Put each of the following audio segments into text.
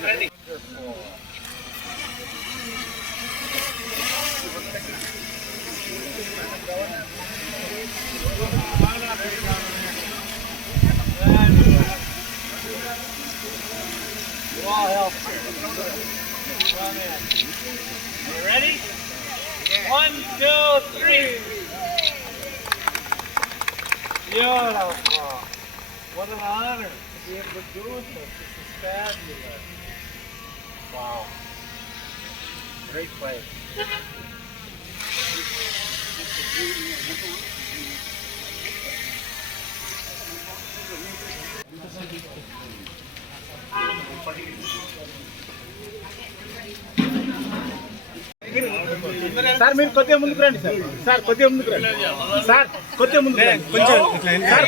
You ready? One, two, three. Beautiful. What an honor to be able to do this. This is fabulous. Wow. Great place. Sir మీరు కొద్దిగా ముందుకు రండి sir sir కొద్దిగా ముందుకు రండి sir కొద్దిగా ముందుకు రండి కొంచెం సార్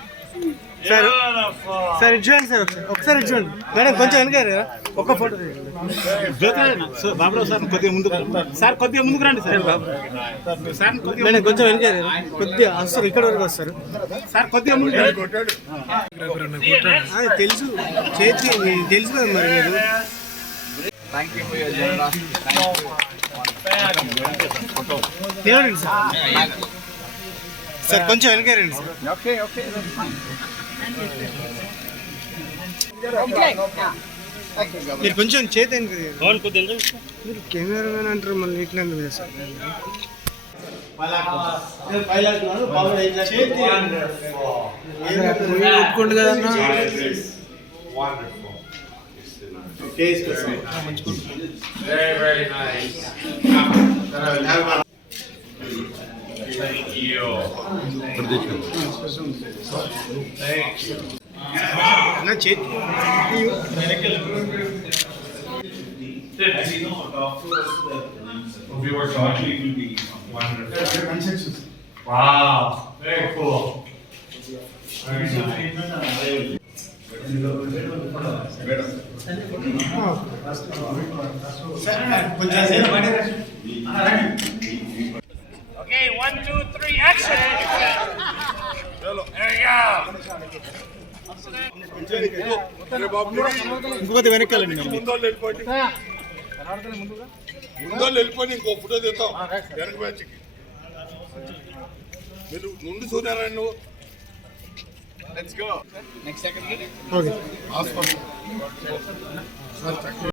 సార్ ఇటు చూడండి సార్ ఒకసారి. ఒకసారి మేడం కొంచెం వెనకారు ఒక్క ఫోటో బాబురావు సార్ కొద్దిగా ముందుకు సార్ కొద్దిగా ముందుకు రండి సార్. సార్ మేడం కొంచెం వెనకారు కొద్దిగా వస్తారు ఇక్కడ వరకు వస్తారు. సార్ కొద్దిగా. ఆ, తెలుసు. చేతి తెలుసు కదా మరి మీరు. సార్? సార్ కొంచెం వెనకారండి సార్. మీరు కొంచెం చేతి వెనక మీరు కెమెరామెన్ అంటారు మళ్ళీ ఇట్లా చేస్తారు కొట్టుకోండి కదన్నా Very, very nice. If we were talking, it would be wonderful. Wow, very cool. Very nice. Okay, one, two, three, action. ఇంకొకటి వెనకాలండి ముందో వెళ్ళిపోయి ఇంకో ఫోటో తీద్దాం. వెనక బ్యాచ్కి మీరు ముందు చూడారండి నువ్వు. ఓకే. హాస్పిటల్.